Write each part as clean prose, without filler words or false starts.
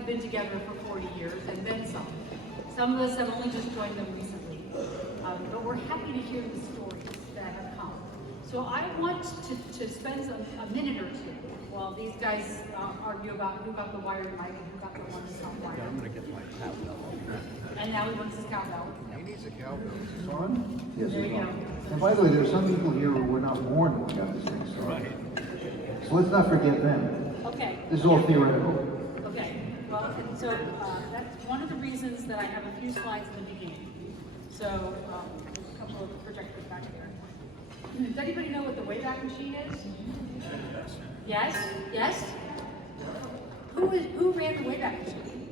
have been together for 40 years and then some. Some of us have only just joined them recently. But we're happy to hear the stories that have come. So I want to spend a minute or two while these guys argue about who got the wired mic and who got the one that's not wired. Yeah, I'm going to get my cowbell. And now he wants his cowbell. He needs a cowbell. Is it on? Yes, There it's you on. go. And by the way, there's some people here who were not born when we got this thing started. So let's not forget them. Okay. This is all theoretical. Okay. Well, so that's one of the reasons that I have a few slides in the beginning. So a couple of projectors back there. Does anybody know what the Wayback Machine is? Yes? Yes? Who ran the Wayback Machine?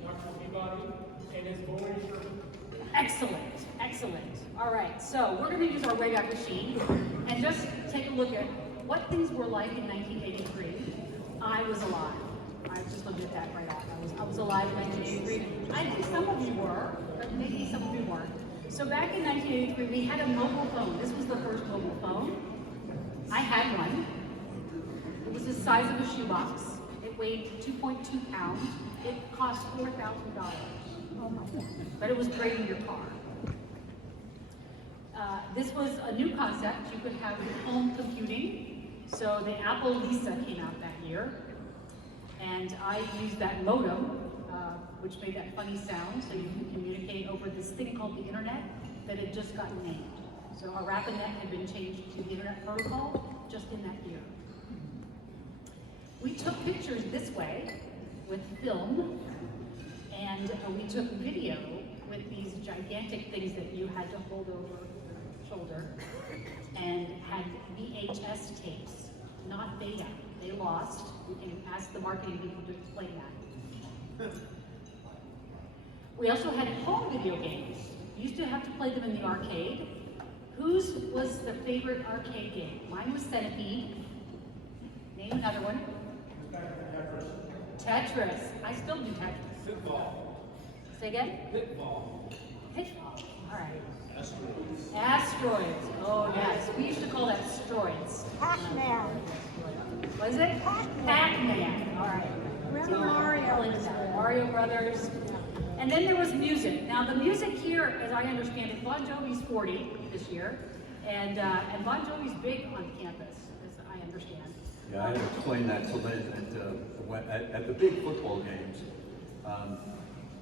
Excellent, excellent. All right, so we're going to use our Wayback Machine and just take a look at what things were like in 1983. I was alive. I just looked at that right out. I was alive in 1983. I think some of you were, but maybe some of you weren't. So back in 1983, we had a mobile phone. This was the first mobile phone. I had one. It was the size of a shoebox. It weighed 2.2 pounds. It cost $4,000. Oh my God. But it was great in your car. This was a new concept. You could have home computing. So the Apple Lisa came out that year. And I used that modem, which made that funny sound, so you can communicate over this thing called the internet that had just gotten named. So our RapidNet had been changed to the internet protocol just in that year. We took pictures this way with film, and we took video with these gigantic things that you had to hold over your shoulder, and had VHS tapes, not beta. They lost. We can ask the marketing people to explain that. We also had home video games. You used to have to play them in the arcade. Whose was the favorite arcade game? Mine was Centipede. Name another one. Tetris. I still do Tetris. Football. Say again? Pitfall. Pitfall. All right. Asteroids. Asteroids. Oh yes. We used to call that steroids. Pac-Man. Was it? Pac-Man. All right. Remember Mario? Mario Brothers. And then there was music. Now the music here, as I understand it, Bon Jovi's 40 this year, and Bon Jovi's big on campus, as I understand. Yeah, I had to explain that to Lynn at the big football games.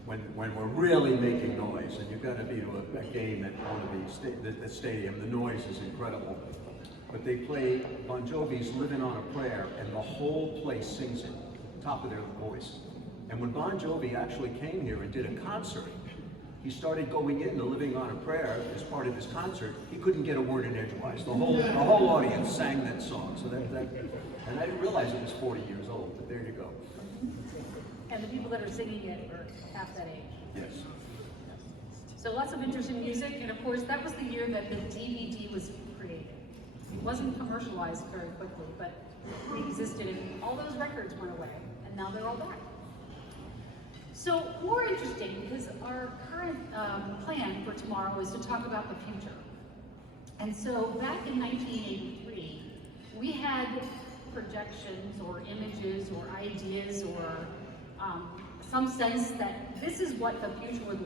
When we're really making noise, and you've got to be to a game at one of the stadium, the noise is incredible. But they play Bon Jovi's "Living on a Prayer," and the whole place sings it, top of their voice. And when Bon Jovi actually came here and did a concert, he started going into "Living on a Prayer" as part of his concert. He couldn't get a word in edgewise. The whole audience sang that song. So and I didn't realize it was 40 years old. But there you go. And the people that are singing it are half that age. Yes. So lots of interesting music, and of course that was the year that the DVD was created. It wasn't commercialized very quickly, but it existed, and all those records went away, and now they're all back. So more interesting, because our current plan for tomorrow is to talk about the future. And so back in 1983, we had projections or images or ideas or some sense that this is what the future would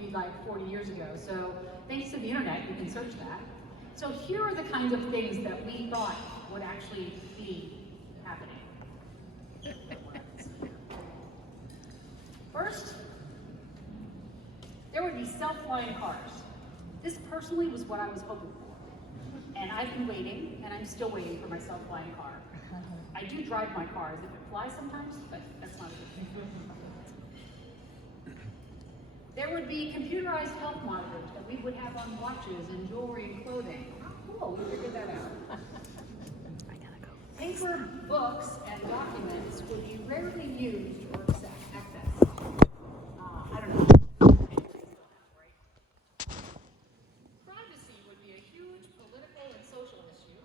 be like 40 years ago. So thanks to the internet, you can search that. So here are the kinds of things that we thought would actually be happening. First, there would be self-flying cars. This personally was what I was hoping for. And I've been waiting, and I'm still waiting for my self-flying car. I do drive my car as if it flies sometimes, but that's not a good thing. There would be computerized health monitors that we would have on watches and jewelry and clothing. How cool, we figured that out. Paper books and documents would be rarely used or accessed. I don't know. Privacy would be a huge political and social issue.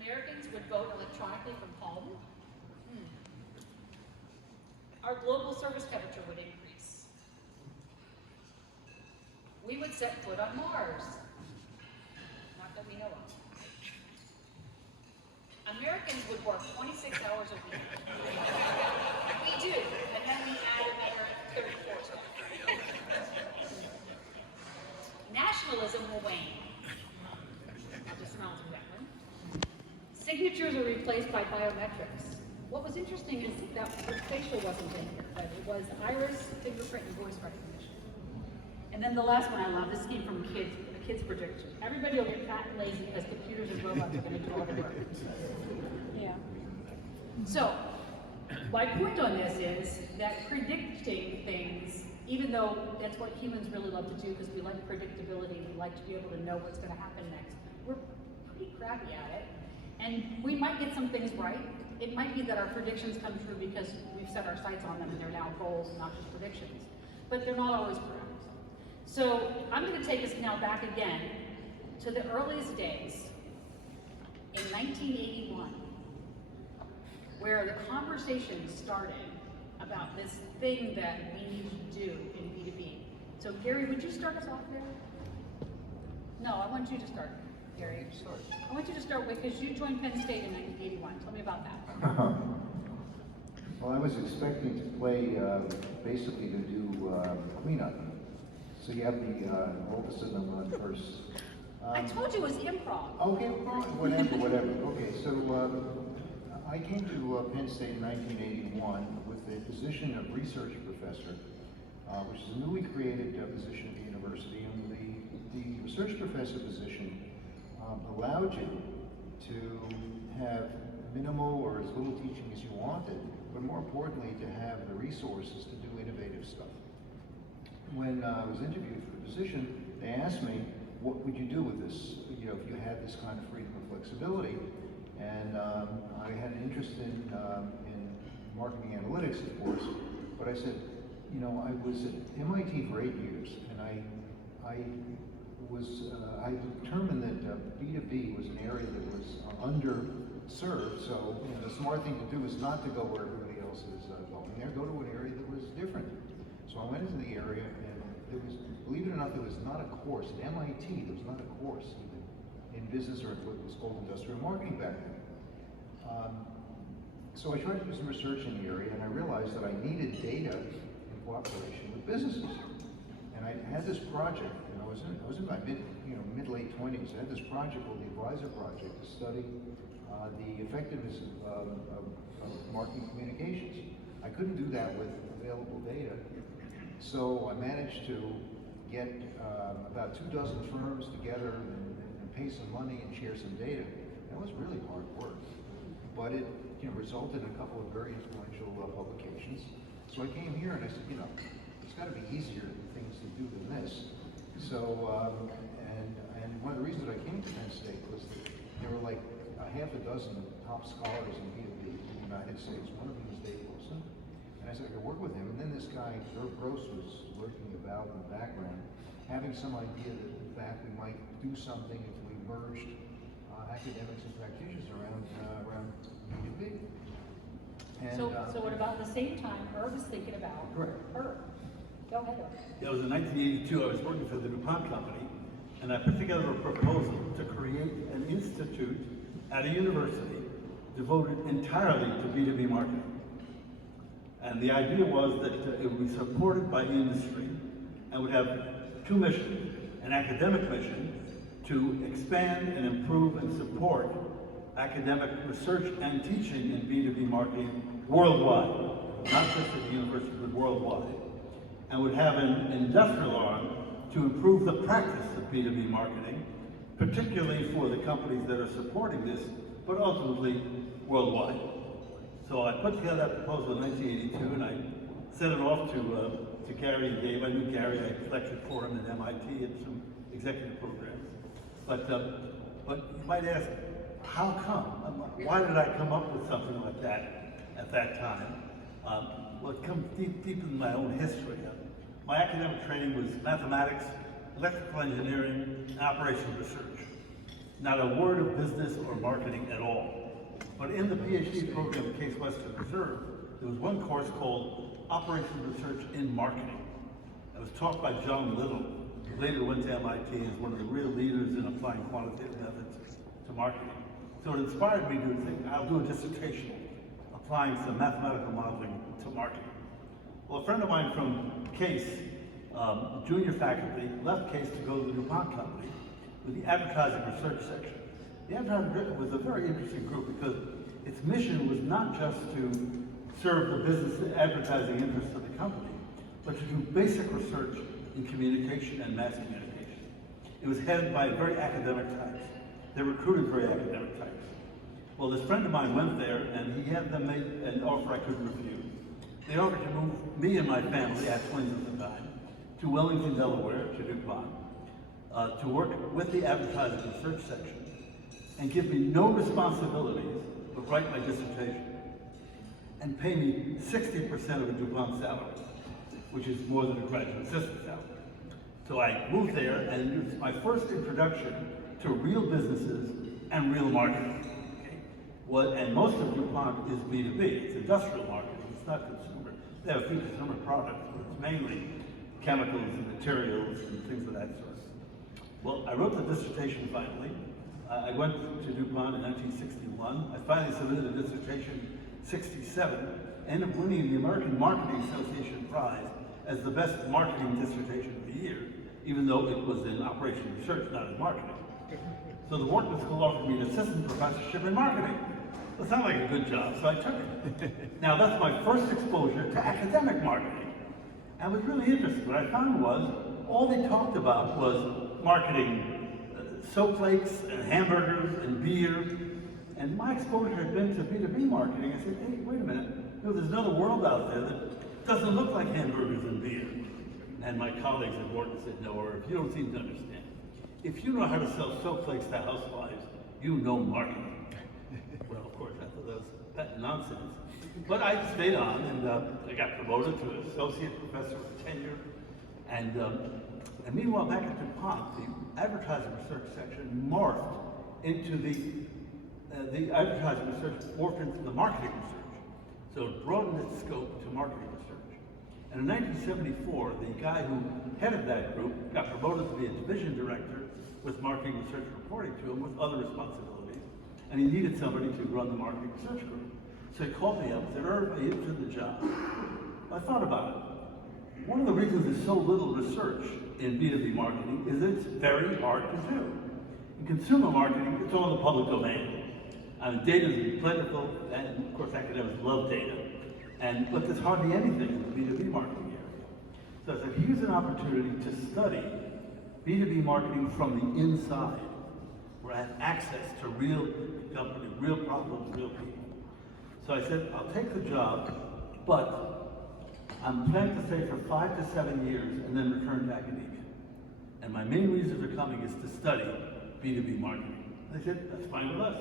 Americans would vote electronically from home. Our global surface temperature would increase. We would set foot on Mars. Not that we know of. Americans would work 26 hours a week. replaced by biometrics. What was interesting is that the facial wasn't in here, but it was iris, fingerprint, and voice recognition. And then the last one I love, this came from a kid's prediction. Everybody will get fat and lazy because computers and robots are going to do all the work. Yeah. So, my point on this is that predicting things, even though that's what humans really love to do because we like predictability, we like to be able to know what's going to happen next, we're pretty crappy at it. And we might get some things right. It might be that our predictions come true because we've set our sights on them and they're now goals and not just predictions. But they're not always correct. So I'm going to take us now back again to the earliest days in 1981, where the conversation started about this thing that we need to do in B2B. So Gary, would you start us off there? No, I want you to start, Gary. I want you to start with, because you joined Penn State in 1981. Tell me about that. Well, I was expecting to play, basically to do cleanup. So you have the oldest of them on first. I told you it was improv. Okay, whatever. Okay, so I came to Penn State in 1981 with the position of research professor, which is a newly created position at the university. And the research professor position allowed you to have minimal or as little teaching as you wanted, but more importantly, to have the resources to do innovative stuff. When I was interviewed for the position, they asked me, what would you do with this, you know, if you had this kind of freedom and flexibility? And I had an interest in marketing analytics, of course, but I said, you know, I was at MIT for 8 years, and I determined that B2B was an area that was underserved, so you know, the smart thing to do is not to go where everybody else is going there, go to an area that was different. So I went into the area, and there was, believe it or not, there was not a course at MIT. There was not a course in business or what was called industrial marketing back then. So I tried to do some research in the area, and I realized that I needed data in cooperation with businesses. And I had this project, and I was in my mid-late 20s. I had this project called the Advisor Project to study the effectiveness of marketing communications. I couldn't do that with available data. So I managed to get about 24 firms together and pay some money and share some data. That was really hard work, but it resulted in a couple of very influential publications. So I came here and I said, you know, it's got to be easier things to do than this. So and one of the reasons I came to Penn State was that there were like a half a dozen top scholars in B2B in the United States. One of them was Dave Wilson. And I said I could work with him, and then this guy, Herb Gross, was lurking about in the background, having some idea that in fact we might do something if we merged academics and practitioners around B2B. And, So at about the same time, Herb was thinking about. Correct. Herb. Go ahead, Herb. That was in 1982. I was working for the DuPont company, and I put together a proposal to create an institute at a university devoted entirely to B2B marketing. And the idea was that it would be supported by industry and would have two missions: an academic mission to expand and improve and support academic research and teaching in B2B marketing worldwide, not just at the university, but worldwide, and would have an industrial arm to improve the practice of B2B marketing, particularly for the companies that are supporting this, but ultimately worldwide. So I put together that proposal in 1982, and I sent it off to Gary and Dave. I knew Gary. I lectured for him at MIT at some executive programs. But you might ask, how come? Why did I come up with something like that at that time? Well, it comes deep in my own history. My academic training was mathematics, electrical engineering, and operations research. Not a word of business or marketing at all. But in the PhD program at Case Western Reserve, there was one course called Operations Research in Marketing. It was taught by John Little, who later went to MIT and is one of the real leaders in applying quantitative methods to marketing. So it inspired me to think, I'll do a dissertation applying some mathematical modeling to marketing. Well, a friend of mine from Case, junior faculty, left Case to go to the DuPont company with the advertising research section. The advertising was a very interesting group because its mission was not just to serve the business advertising interests of the company, but to do basic research in communication and mass communication. It was headed by very academic types. They recruited very academic types. Well, this friend of mine went there, and he had them make an offer I couldn't refuse. They offered to move me and my family, I had twins at the time, to Wellington, Delaware, to DuPont, to work with the advertising research section, and give me no responsibilities but write my dissertation, and pay me 60% of a DuPont salary, which is more than a graduate assistant salary. So I moved there, and it was my first introduction to real businesses and real marketing. Okay? And most of DuPont is B2B, it's industrial marketing, it's not consumer. They have a few consumer products, but it's mainly chemicals and materials and things of that sort. Well, I wrote the dissertation finally. I went to DuPont in 1961. I finally submitted a dissertation in 67, ended up winning the American Marketing Association Prize as the best marketing dissertation of the year, even though it was in operation research, not in marketing. So the Wharton School offered me an assistant professorship in marketing. It sounded like a good job, so I took it. Now that's my first exposure to academic marketing. I was really interested. What I found was, all they talked about was marketing soap flakes and hamburgers and beer. And my exposure had been to B2B marketing. I said, hey, wait a minute. You know, there's another world out there that doesn't look like hamburgers and beer. And my colleagues at Wharton said, no, or if you don't seem to understand. If you know how to sell soap flakes to housewives, you know marketing. Well, of course, I thought that was that nonsense. But I stayed on, and I got promoted to an associate professor with tenure. And meanwhile, back at DuPont, the advertising research section morphed into the advertising research morphed into the marketing research. So it broadened its scope to marketing research. And in 1974, the guy who headed that group got promoted to be a division director with marketing research reporting to him with other responsibilities. And he needed somebody to run the marketing research group. So he called me up and said, Irv, are you interested in the job? I thought about it. One of the reasons there's so little research in B2B marketing is that it's very hard to do. In consumer marketing, it's all in the public domain. Data is plentiful, and of course academics love data. But there's hardly anything in the B2B marketing area. So I said, here's an opportunity to study B2B marketing from the inside, where I have access to real companies, real problems, real people. So I said, I'll take the job, but I'm planning to stay for 5 to 7 years and then return to academia. And my main reason for coming is to study B2B marketing. They said, that's fine with us.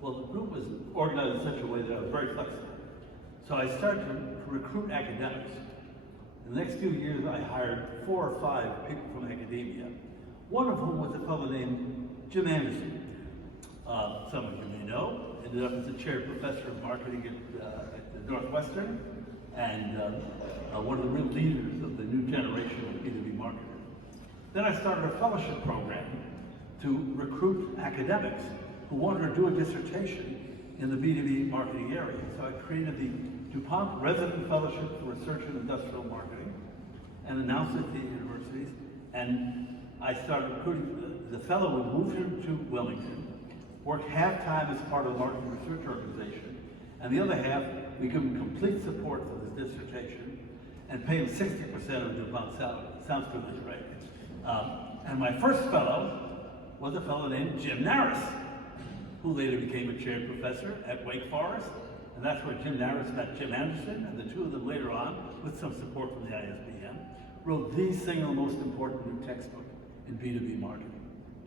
Well, the group was organized in such a way that I was very flexible. So I started to recruit academics. In the next few years, I hired 4 or 5 people from academia, one of whom was a fellow named Jim Anderson. Some of you may know, ended up as a chair professor of marketing at Northwestern, and one of the real leaders of the new generation of B2B marketers. Then I started a fellowship program to recruit academics who wanted to do a dissertation in the B2B marketing area. So I created the DuPont Resident Fellowship for Research in Industrial Marketing and announced it at the universities. And I started recruiting. The fellow would move him to Wellington, work half-time as part of the marketing research organization, and the other half, we give him complete support for this dissertation and pay him 60% of DuPont's salary. Sounds familiar, right? And my first fellow was a fellow named Jim Naris, who later became a chair professor at Wake Forest. And that's where Jim Naris met Jim Anderson, and the two of them later on, with some support from the ISBM, wrote the single most important new textbook in B2B marketing.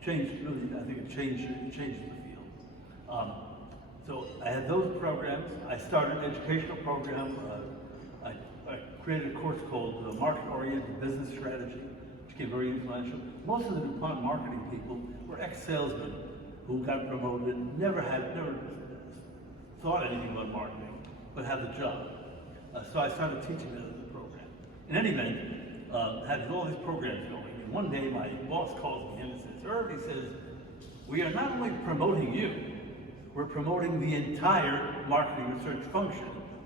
Changed, really, I think it changed the field. So I had those programs. I started an educational program. I created a course called Market-Oriented Business Strategy, which became very influential. Most of the DuPont marketing people were ex-salesmen who got promoted, never thought anything about marketing, but had the job. So I started teaching them the program. In any event, had all these programs going. And one day my boss calls me in and says, Irv, he says, we are not only promoting you, we're promoting the entire marketing research function,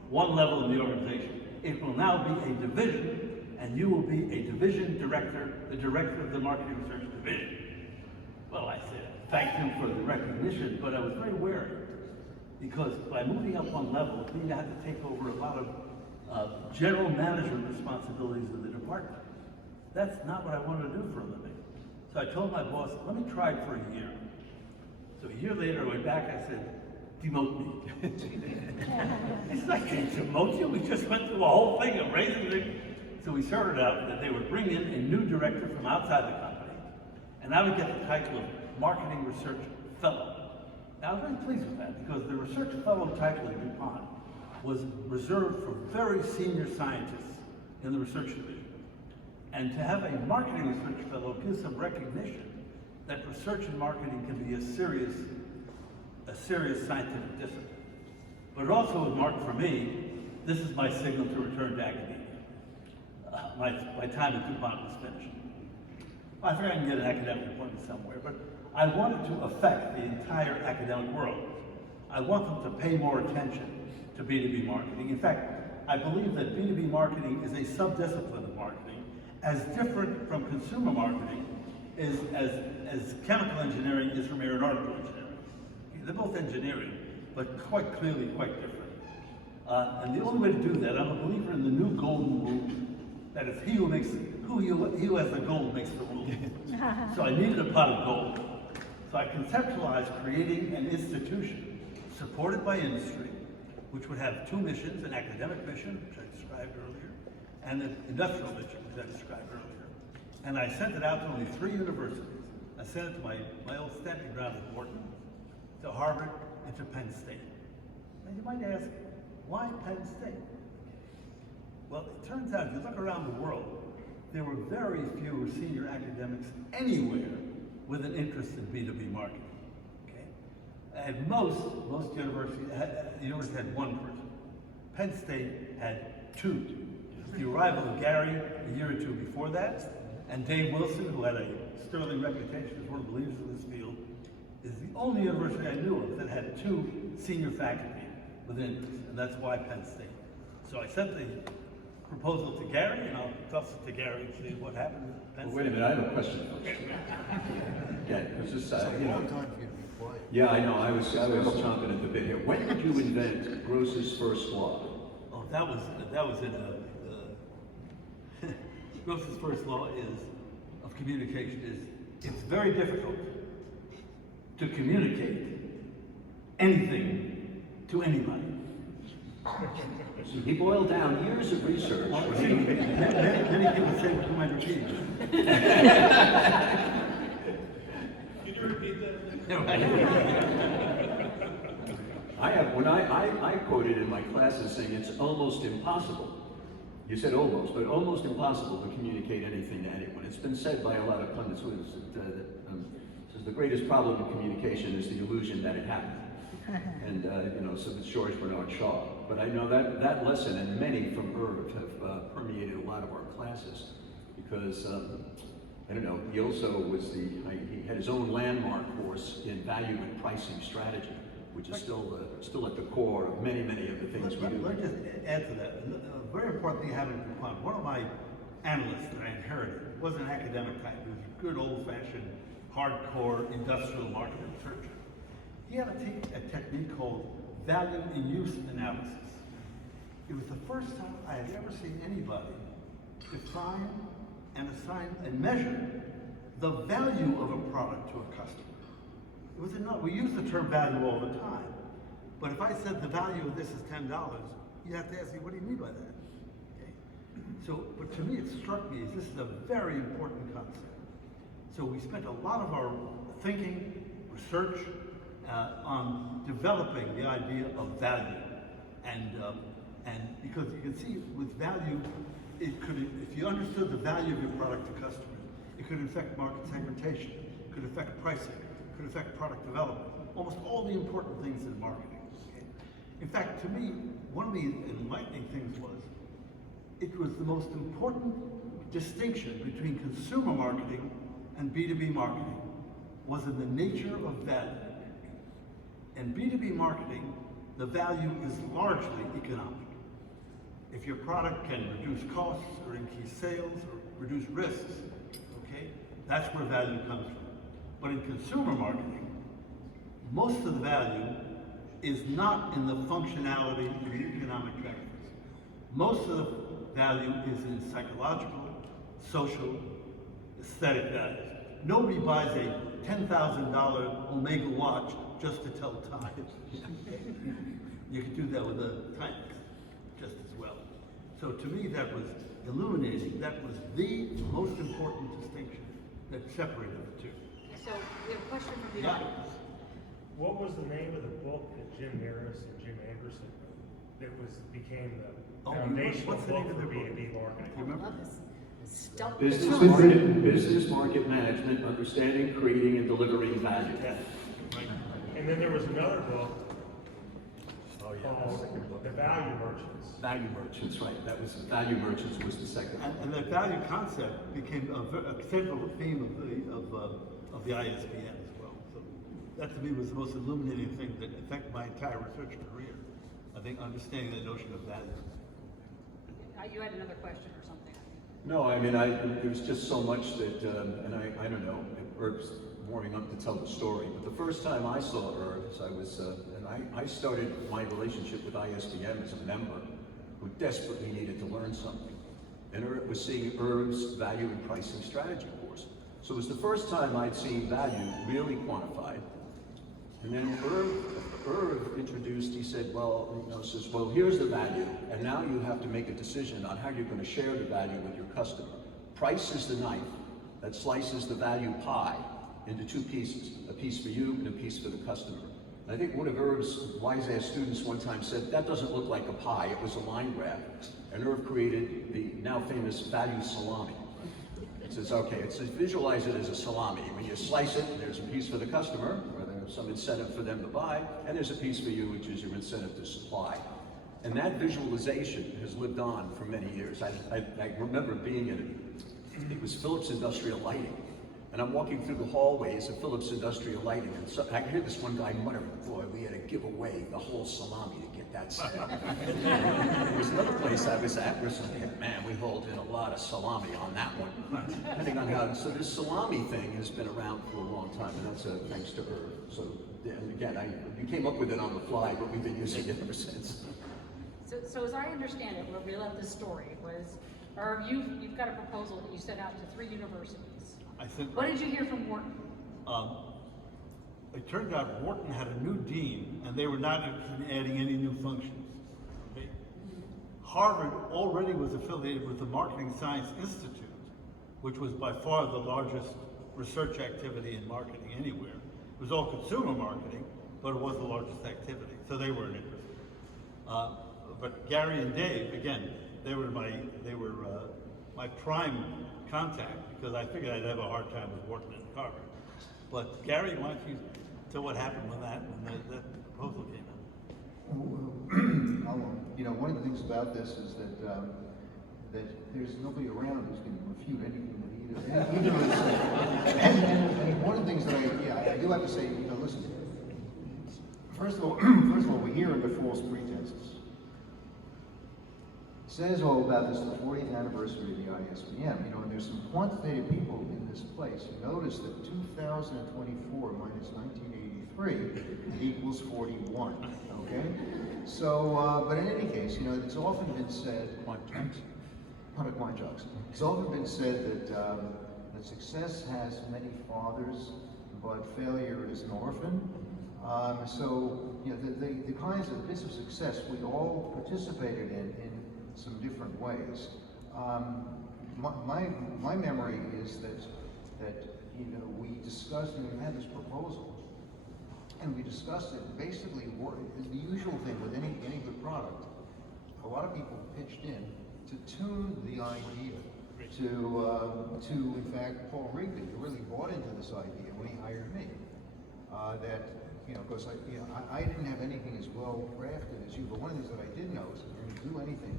one level in the organization. It will now be a division, and you will be a division director, the director of the marketing research division. Well, I said, thanked him for the recognition, but I was very wary. Because by moving up one level, it means I had to take over a lot of general management responsibilities of the department. That's not what I wanted to do for a living. So I told my boss, let me try it for a year. So a year later, I went back, I said, demote me. He said, I can't demote you. We just went through the whole thing of raising it. So we sorted out that they would bring in a new director from outside the company, and I would get the title of Marketing Research Fellow. Now, I was very pleased with that because the Research Fellow title at DuPont was reserved for very senior scientists in the research division. And to have a Marketing Research Fellow gives some recognition that research and marketing can be a serious scientific discipline. But it also was marked for me, this is my signal to return to academia. My time at DuPont was finished. I think I can get an academic appointment somewhere, but I wanted to affect the entire academic world. I want them to pay more attention to B2B marketing. In fact, I believe that B2B marketing is a subdiscipline of marketing, as different from consumer marketing as chemical engineering is from aeronautical engineering. They're both engineering, but quite clearly quite different. And the only way to do that, I'm a believer in the new golden rule. That is, he who has the gold makes the rule. So I needed a pot of gold. So I conceptualized creating an institution supported by industry, which would have two missions, an academic mission, which I described earlier, and an industrial mission, which I described earlier. And I sent it out to only 3 universities. I sent it to my old stamping ground at Wharton, to Harvard, and to Penn State. And you might ask, why Penn State? Well, it turns out, if you look around the world, there were very few senior academics anywhere with an interest in B2B marketing. Okay? And most universities had 1 person. Penn State had 2. The arrival of Gary a year or 2 before that, and Dave Wilson, who had a sterling reputation as one of the leaders of this field, is the only university I knew of that had 2 senior faculty with interest, and that's why Penn State. So I sent the proposal to Gary, and I'll toss it to Gary and see what happened with Penn State. Wait a minute, I have a question first. Yeah, this is, It's a you know. long time for you to be quiet. Yeah, I know, I was chomping at the bit here. When did you invent Gross's first law? Oh, that was in Gross's first law of communication is it's very difficult to communicate anything to anybody. He boiled down years of research. Many people say, "Who am I repeating?" Can you repeat that? When I quoted in my classes saying it's almost impossible. You said almost, but almost impossible to communicate anything to anyone. It's been said by a lot of pundits that the greatest problem in communication is the illusion that it happened. And so it's George Bernard Shaw. But I know that lesson, and many from Irv have permeated a lot of our classes, because I don't know. He also was he had his own landmark course in value and pricing strategy, which is still at the core of many of the things we do. Let me just add to that. A very important thing happened in DuPont. One of my analysts that I inherited was an academic type. He was a good old-fashioned, hardcore industrial market researcher. He had a technique called value in use analysis. It was the first time I had ever seen anybody define and assign and measure the value of a product to a customer. It was enough. We use the term value all the time, but if I said the value of this is $10, you have to ask me, what do you mean by that? Okay. So, but to me, it struck me as this is a very important concept. So we spent a lot of our thinking, research, on developing the idea of value, and because you can see with value, it could, if you understood the value of your product to customers, it could affect market segmentation, it could affect pricing, it could affect product development, almost all the important things in marketing. Okay? In fact, to me, one of the enlightening things was, it was the most important distinction between consumer marketing and B2B marketing was in the nature of value. In B2B marketing, the value is largely economic. If your product can reduce costs or increase sales or reduce risks, okay, that's where value comes from. But in consumer marketing, most of the value is not in the functionality and the economic benefits. Most of the value is in psychological, social, aesthetic values. Nobody buys a $10,000 Omega watch just to tell time. You could do that with a Timex just as well. So to me, that was illuminating. That was the most important distinction that separated the two. So we have a question from the Yeah. audience. What was the name of the book that Jim Maris and Jim Anderson wrote that became the Oh, foundational what's the book name of for the book? B2B marketing? Do you remember? Love this. Stealth. Business market management, understanding, creating, and delivering value. Yeah. Right. And then there was another book called The Value Merchants. Value merchants, right? That was value merchants was the second. And that value concept became a central theme of the ISBM as well. So that to me was the most illuminating thing that affected my entire research career. I think understanding the notion of value. You had another question or something. No, I mean, there was just so much that, and I don't know, Herb's warming up to tell the story, but the first time I saw Herb, I started my relationship with ISBM as a member who desperately needed to learn something. And Herb was seeing Herb's value and pricing strategy course. So it was the first time I'd seen value really quantified. And then Herb introduced, he said, well, here's the value, and now you have to make a decision on how you're going to share the value with your customer. Price is the knife that slices the value pie into two pieces, a piece for you and a piece for the customer. And I think one of Herb's wise-ass students one time said, that doesn't look like a pie, it was a line grab. And Herb created the now famous value salami. It says, okay, visualize it as a salami. When you slice it, there's a piece for the customer, or there's some incentive for them to buy, and there's a piece for you, which is your incentive to supply. And that visualization has lived on for many years. I remember being in it was Philips Industrial Lighting, and I'm walking through the hallways of Philips Industrial Lighting, and so I hear this one guy muttering, boy, we had to give away the whole salami to get that sale. There was another place I was at where somebody, man, we hauled in a lot of salami on that one. Depending on how, so this salami thing has been around for a long time, and that's thanks to Herb. So, and again, you came up with it on the fly, but we've been using it ever since. So as I understand it, where we left this story was, or you've got a proposal that you sent out to 3 universities. I think. What did you hear from Wharton? It turned out Wharton had a new dean, and they were not interested in adding any new functions. Okay? Harvard already was affiliated with the Marketing Science Institute, which was by far the largest research activity in marketing anywhere. It was all consumer marketing, but it was the largest activity, so they weren't interested. But Gary and Dave, again, they were my prime contact, because I figured I'd have a hard time with Wharton and Harvard. But Gary, why don't you tell what happened when that proposal came Well, one of the things about this is that that there's nobody around who's going to refute anything that either is saying. And one of the things that I do have to say, listen. First of all, we hear the false pretenses. It says all about this, the 40th anniversary of the ISBM, and there's some quantitative people in this place who notice that 2024 minus 1983 equals 41, okay? So, but in any case, it's often been said, quant jokes. It's often been said that success has many fathers, but failure is an orphan. So, the kinds of bits of success we all participated in some different ways. My memory is that we discussed, and we had this proposal, and we discussed it. Basically, the usual thing with any good product, a lot of people pitched in to tune the idea to in fact, Paul Wrigley really bought into this idea when he hired me. Because I didn't have anything as well crafted as you, but one of the things that I did know is that when you do anything,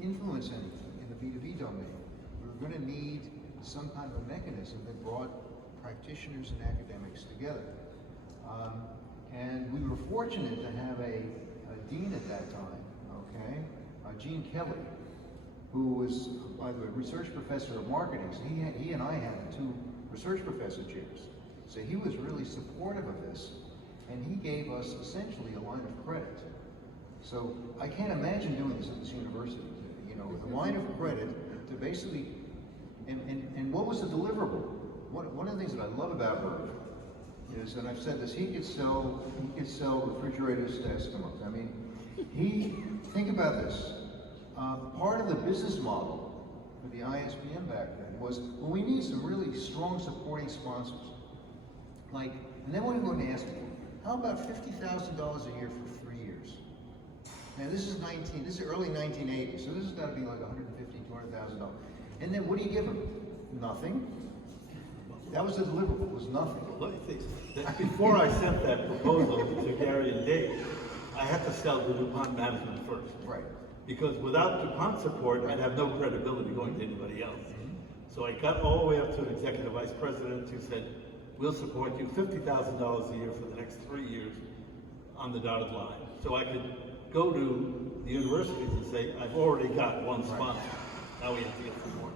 influence anything in the B2B domain, we're going to need some kind of a mechanism that brought practitioners and academics together. And we were fortunate to have a dean at that time, okay, Gene Kelly, who was, by the way, research professor of marketing. So he and I had 2 research professor chairs. So he was really supportive of this. and he gave us essentially a line of credit. So I can't imagine doing this at this university, you know, a line of credit to basically, and what was the deliverable? One of the things that I love about Irv is, and I've said this, he could sell refrigerators to Eskimos. I mean, think about this. Part of the business model for the ISBM back then was, well, we need some really strong supporting sponsors. Like, and then we're going to ask them, how about $50,000 a year for 3 years? Now this is early 1980s, so this has got to be like $150,000, $200,000. And then what do you give them? Nothing. That was the deliverable, was nothing. Let me think. Before I sent that proposal to Gary and Dave, I had to sell the DuPont management first. Right. Because without DuPont support, I'd have no credibility going to anybody else. So I got all the way up to an executive vice president who said, we'll support you $50,000 a year for the next 3 years on the dotted line. So I could go to the universities and say, I've already got one sponsor. Now we have to get some more.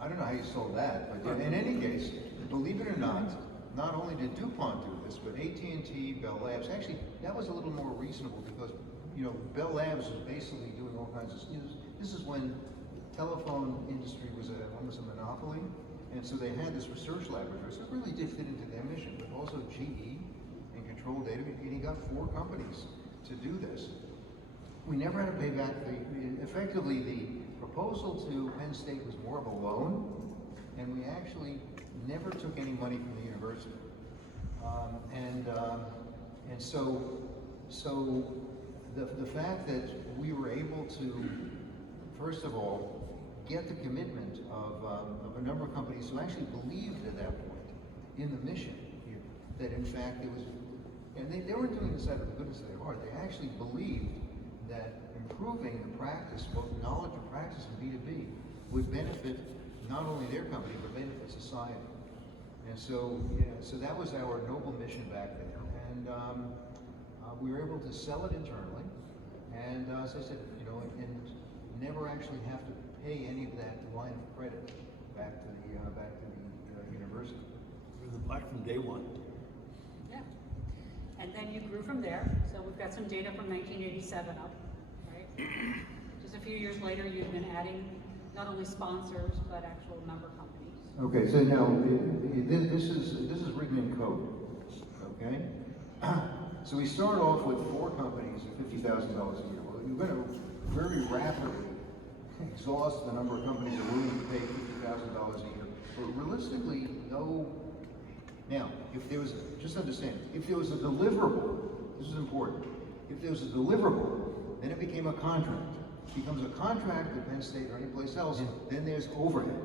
I don't know how you sold that, but in any case, believe it or not only did DuPont do this, but AT&T, Bell Labs, actually, that was a little more reasonable because, you know, Bell Labs was basically doing all kinds of, this is when the telephone industry was almost a monopoly, and so they had this research laboratory, so it really did fit into their mission, but also GE and Control Data, and he got 4 companies to do this. We never had to pay back effectively the proposal to Penn State was more of a loan, and we actually never took any money from the university. And so the fact that we were able to, first of all, get the commitment of a number of companies who actually believed at that point in the mission here, that in fact it was, and they weren't doing this out of the goodness of their heart, they actually believed that improving the practice, both knowledge and practice in B2B, would benefit not only their company, but benefit society. And so, so that was our noble mission back there. And we were able to sell it internally, and as I said, you know, and never actually have to pay any of that line of credit back to the university. We're the black from day one. Yeah. And then you grew from there. So we've got some data from 1987 up, right? Just a few years later, you've been adding not only sponsors, but actual member companies. Okay, so now this is written in code. Okay, so we start off with 4 companies at $50,000 a year. Well, you're going to very rapidly exhaust the number of companies that are willing to pay $50,000 a year. But realistically, no. Now, if there was just understand, if there was a deliverable, this is important. If there was a deliverable, then it became a contract. It becomes a contract at Penn State or any place else. Then there's overhead.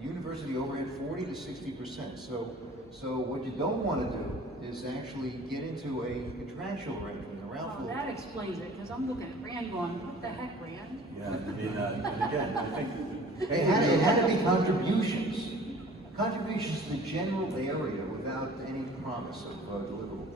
The university overhead 40 to 60%. So what you don't want to do is actually get into a contractual arrangement around. Well, that explains it, because I'm looking at Rand going, what the heck, Rand? Yeah, I mean, and again, I think It had to be contributions to the general area without any promise of deliverable.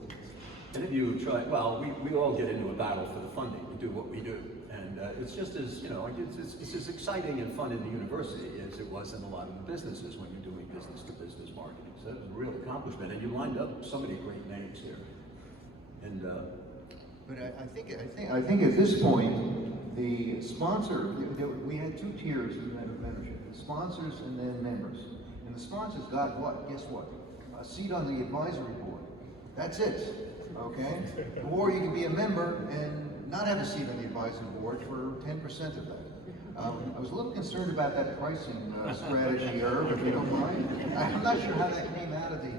And if you try, well, we all get into a battle for the funding to do what we do. And it's just as, you know, it's as exciting and fun in the university as it was in a lot of the businesses when you're doing business-to-business marketing. So that was a real accomplishment. And you lined up so many great names here. And But I think at this point, the sponsor, we had 2 tiers of membership, sponsors and then members. And the sponsors got what? Guess what? A seat on the advisory board. That's it, okay? Or you can be a member and not have a seat on the advisory board for 10% of that. I was a little concerned about that pricing strategy, Irv, if you don't mind. I'm not sure how that came out of the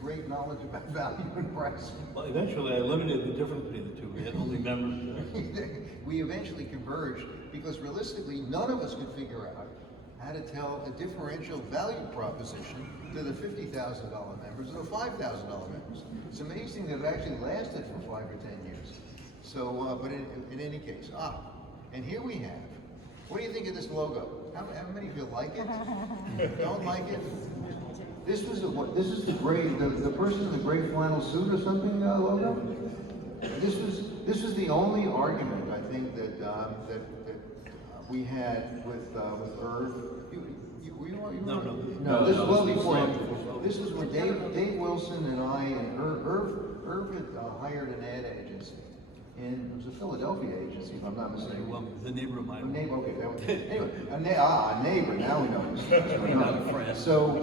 great knowledge about value and pricing. Well, eventually I limited the difference between the two. We had only members. We eventually converged because realistically, none of us could figure out how to tell a differential value proposition to the $50,000 members and the $5,000 members. It's amazing that it actually lasted for 5 or 10 years. So, but in any case, and here we have. What do you think of this logo? How many of you like it? Don't like it? This was this is the gray, the person in the gray flannel suit or something logo. This was the only argument I think that we had with Irv. No, this was well before him. This was when Dave Wilson and I and Irv Irv had hired an ad agency, and it was a Philadelphia agency, if I'm not mistaken. Well, the neighbor of A mine. neighbor, okay, that was, anyway, a neighbor, now we know. Not a friend. So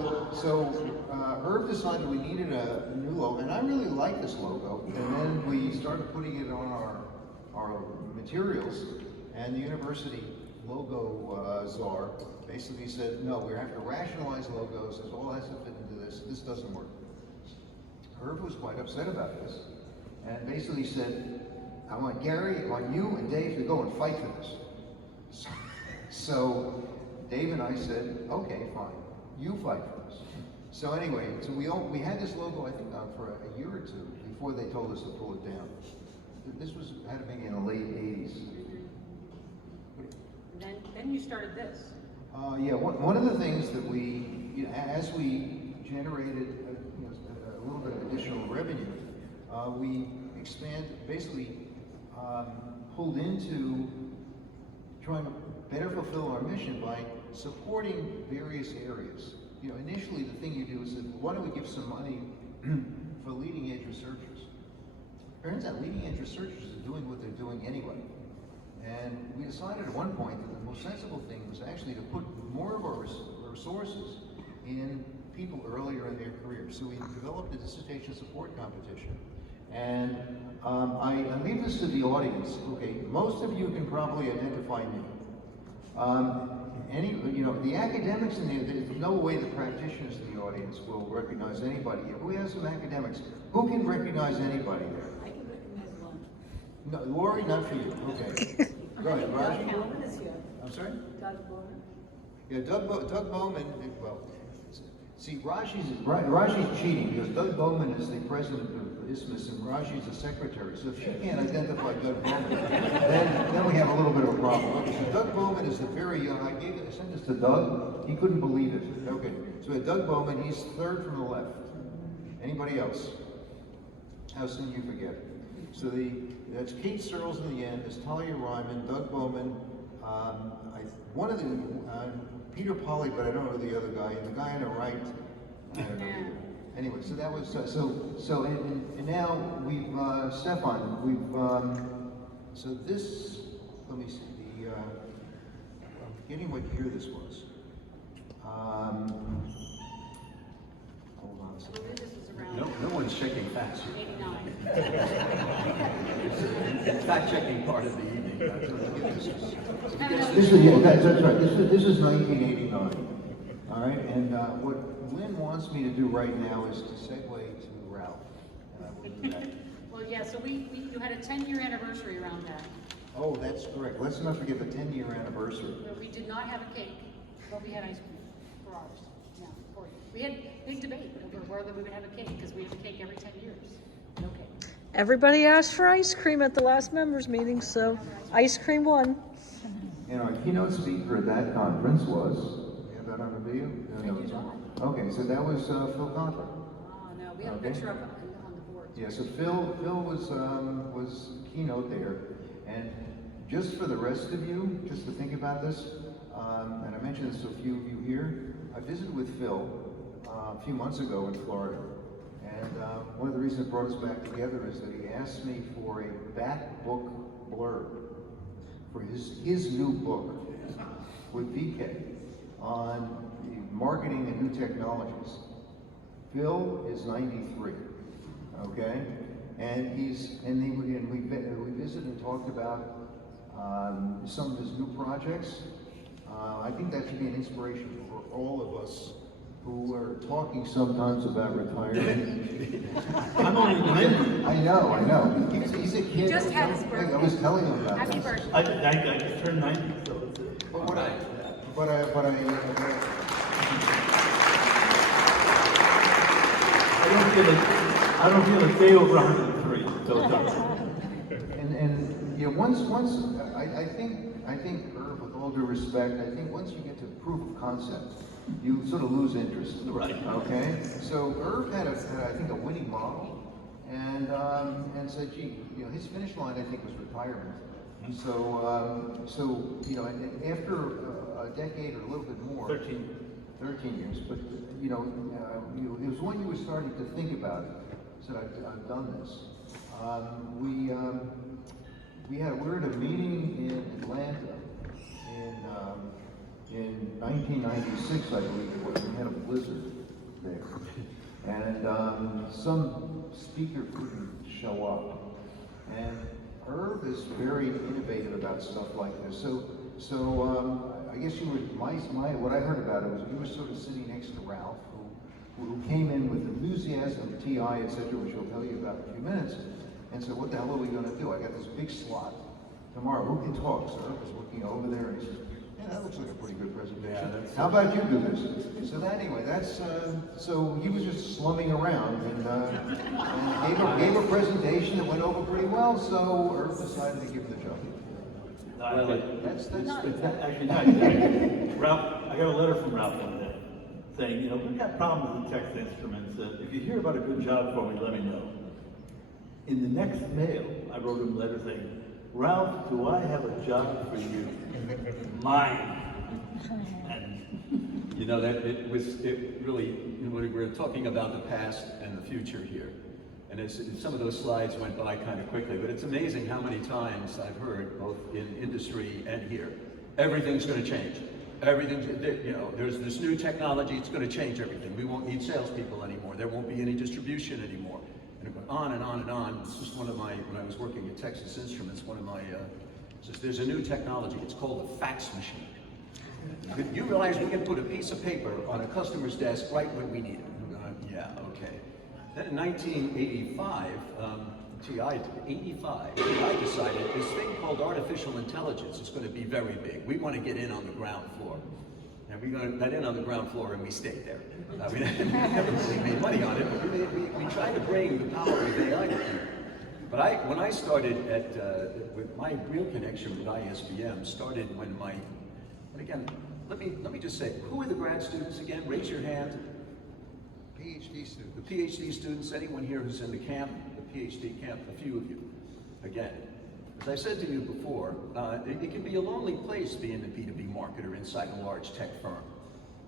Irv decided we needed a new logo, and I really like this logo, and then we started putting it on our materials, and the university logo czar basically said, no, we have to rationalize logos, this all has to fit into this doesn't work. Irv was quite upset about this, and basically said, I want Gary, I want you and Dave to go and fight for this. So Dave and I said, okay, fine, you fight for us. So anyway, so we had this logo, I think, for a year or two before they told us to pull it down. This had to be in the late 80s. Then you started this. Yeah, one of the things that we, as we generated a little bit of additional revenue, we basically pulled into trying to better fulfill our mission by supporting various areas. Initially the thing you do is, why don't we give some money for leading edge researchers? Turns out leading edge researchers are doing what they're doing anyway. And we decided at one point that the most sensible thing was actually to put more of our resources in people earlier in their careers. So we developed a dissertation support competition. And I leave this to the audience. Okay, most of you can probably identify me. The academics in there, there's no way the practitioners in the audience will recognize anybody here. Who has some academics? Who can recognize anybody there? I can recognize one. No, Lori, not for you. Okay. Go ahead, Raji. Doug Bowman is here. I'm sorry? Doug Bowman. Yeah, Doug Bowman, well, see, Raji's cheating because Doug Bowman is the president of ISBM and Raji's the secretary. So if she can't identify Doug Bowman, then we have a little bit of a problem. Okay, so Doug Bowman is the very young, I sent this to Doug, he couldn't believe it. Okay, so Doug Bowman, he's third from the left. Anybody else? How soon do you forget? So that's Kate Searles in the end, there's Talia Ryman, Doug Bowman, one of the, Peter Polly, but I don't know the other guy, and the guy on the right, I don't know. Anyway, so that was, and now we've, Stefan, so this, let me see, I'm forgetting what year this was. Hold on a I second. believe this was around No one's checking facts here. 89. It's the fact-checking part of the evening. This is, yeah, that's right. This is 1989. All right, and what Lynn wants me to do right now is to segue to Ralph, and I will do that. Well, yeah, so you had a 10-year anniversary around that, Oh, that's correct. Let's not forget the 10-year anniversary. where we did not have a cake, but we had ice cream for ours. No, for you. We had big debate over whether we would have a cake, because we have a cake every 10 years. No cake. Everybody asked for ice cream at the last members meeting, so ice cream won. And our keynote speaker at that conference was, you have that on the video? I do not. Okay, so that was Phil Conklin. Oh, no, we have a Okay. picture of it on the board. Yeah, so Phil was keynote there, and just for the rest of you, just to think about this, and I mentioned this to a few of you here, I visited with Phil a few months ago in Florida, and one of the reasons it brought us back together is that he asked me for a back book blurb for his new book with VK on marketing and new technologies. Phil is 93, okay, and we visited and talked about some of his new projects. I think that should be an inspiration for all of us who are talking sometimes about retirement. I'm only 90. I know. He's a kid. He just had his birthday. I was telling him about Happy this. birthday. I just turned 90, so it's I don't feel a day over 103. So it's okay. And once I think Irv, with all due respect, I think once you get to proof of concept, you sort of lose interest. Right. Okay. So Irv had I think a winning model, and said, gee, his finish line I think was retirement. So and after a decade or a little bit more. 13 years, but it was when you were starting to think about it. said, I've done this. We were at a meeting in Atlanta in 1996, I believe it was. We had a blizzard there, and some speaker couldn't show up. And Irv is very innovative about stuff like this. So I guess you were what I heard about it was you were sort of sitting next to Ralph, who came in with enthusiasm, TI, etc., which I'll tell you about in a few minutes, and said, "What the hell are we going to do? I got this big slot tomorrow. Who can talk?" So Irv was looking over there, and he said, "Yeah, that looks like a pretty good presentation. How about you do this?" So anyway, so he was just slumming around and gave a presentation that went over pretty well. So Irv decided to give him the job. Well, That's actually not. Ralph, I got a letter from Ralph one day saying, you know, we've got problems with text instruments. If you hear about a good job for me, let me know. In the next mail, I wrote him a letter saying, Ralph, do I have a job for you? Mine. And You know, that it really, you know, we were talking about the past and the future here. And some of those slides went by kind of quickly, but it's amazing how many times I've heard, both in industry and here, everything's going to change. Everything's, you know, there's this new technology, it's going to change everything. We won't need salespeople anymore. There won't be any distribution anymore. And it went on and on and on. It's just one of my, when I was working at Texas Instruments, one of my, says there's a new technology. It's called a fax machine. You realize we can put a piece of paper on a customer's desk right when we need it. Yeah, okay. Then in 1985, TI decided this thing called artificial intelligence is going to be very big. We want to get in on the ground floor. And we got in on the ground floor and we stayed there. We never really made money on it, but we tried to bring the power of AI to here. But when I started with my real connection with ISBM started when and again, let me just say, who are the grad students again? Raise your hand. PhD student. The PhD students, anyone here who's in the camp, the PhD camp, a few of you. Again, as I said to you before, it can be a lonely place being a B2B marketer inside a large tech firm.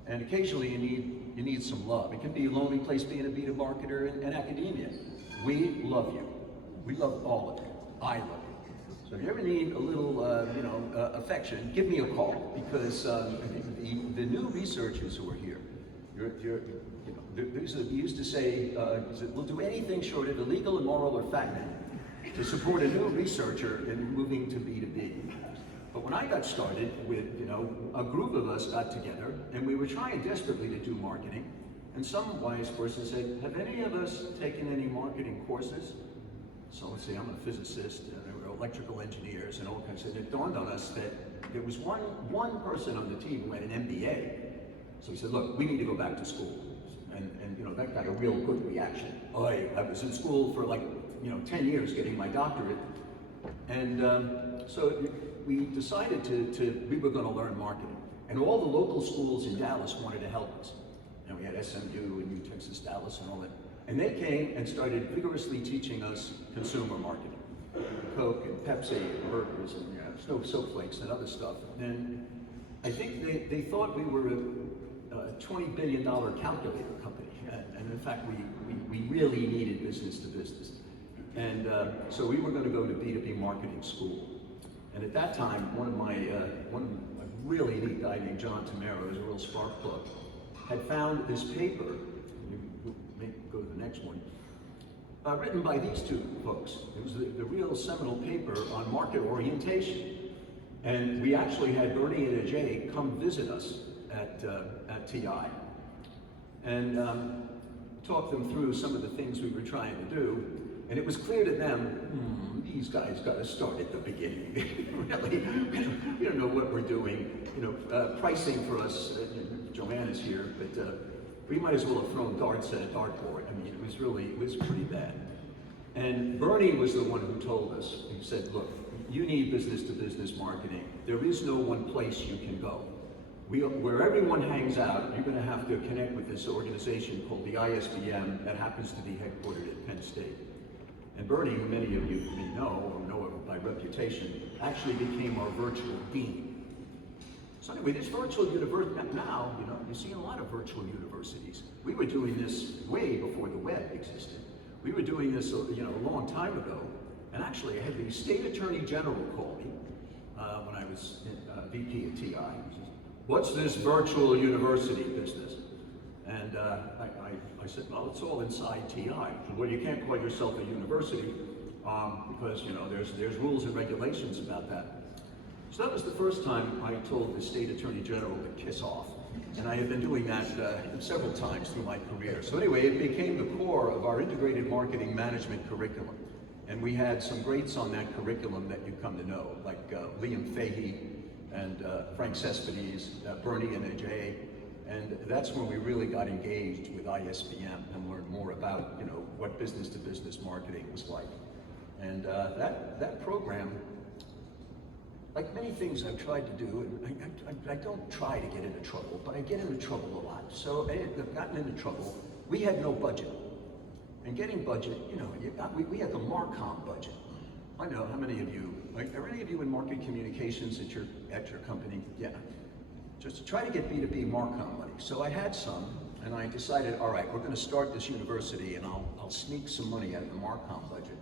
And occasionally you need some love. It can be a lonely place being a B2B marketer in academia. We love you. We love all of you. I love you. So if you ever need a little, affection, give me a call, because the new researchers who are here, we used to say, we'll do anything short of illegal, immoral, or fattening to support a new researcher in moving to B2B. But when I got started with, a group of us got together and we were trying desperately to do marketing, and some wise person said, have any of us taken any marketing courses? So let's say I'm a physicist, there were electrical engineers and all kinds of, and it dawned on us that there was one person on the team who had an MBA. So we said, look, we need to go back to school. And that got a real good reaction. I was in school for 10 years getting my doctorate. And so we decided we were going to learn marketing. And all the local schools in Dallas wanted to help us. And we had SMU and U Texas Dallas and all that. And they came and started vigorously teaching us consumer marketing. Coke and Pepsi and burgers and snowflakes and other stuff. And I think they thought we were a $20 billion calculator company. And in fact, we really needed business to business. And so we were going to go to B2B marketing school. And at that time, a really neat guy named John Tamara, who's a real spark plug, had found this paper, maybe go to the next one, written by these two folks. It was the real seminal paper on market orientation. And we actually had Bernie and Ajay come visit us at TI and talk them through some of the things we were trying to do. And it was clear to them, these guys got to start at the beginning. Really, we don't know what we're doing. Pricing for us, Joanna's here, but we might as well have thrown darts at a dartboard. I mean, it was pretty bad. And Bernie was the one who told us, he said, look, you need business-to-business marketing. There is no one place you can go. Where everyone hangs out, you're going to have to connect with this organization called the ISBM that happens to be headquartered at Penn State. And Bernie, who many of you may know or know by reputation, actually became our virtual dean. So anyway, this virtual university, now, you see a lot of virtual universities. We were doing this way before the web existed. We were doing this, a long time ago, and actually I had the state attorney general call me when I was VP at TI. What's this virtual university business? And I said, well, it's all inside TI. Said, well, you can't call yourself a university because there's rules and regulations about that. So that was the first time I told the state attorney general to kiss off. And I have been doing that several times through my career. So anyway, it became the core of our integrated marketing management curriculum. And we had some greats on that curriculum that you come to know, like Liam Fahey and Frank Cespedes, Bernie and Ajay. And that's when we really got engaged with ISBM and learned more about, what business-to-business marketing was like. And that program, like many things I've tried to do, and I don't try to get into trouble, but I get into trouble a lot. So I've gotten into trouble. We had no budget. And getting budget, we had the Marcom budget. I know, how many of you, are any of you in market communications at your company? Yeah. Just to try to get B2B Marcom money. So I had some, and I decided, all right, we're going to start this university, and I'll sneak some money out of the Marcom budget.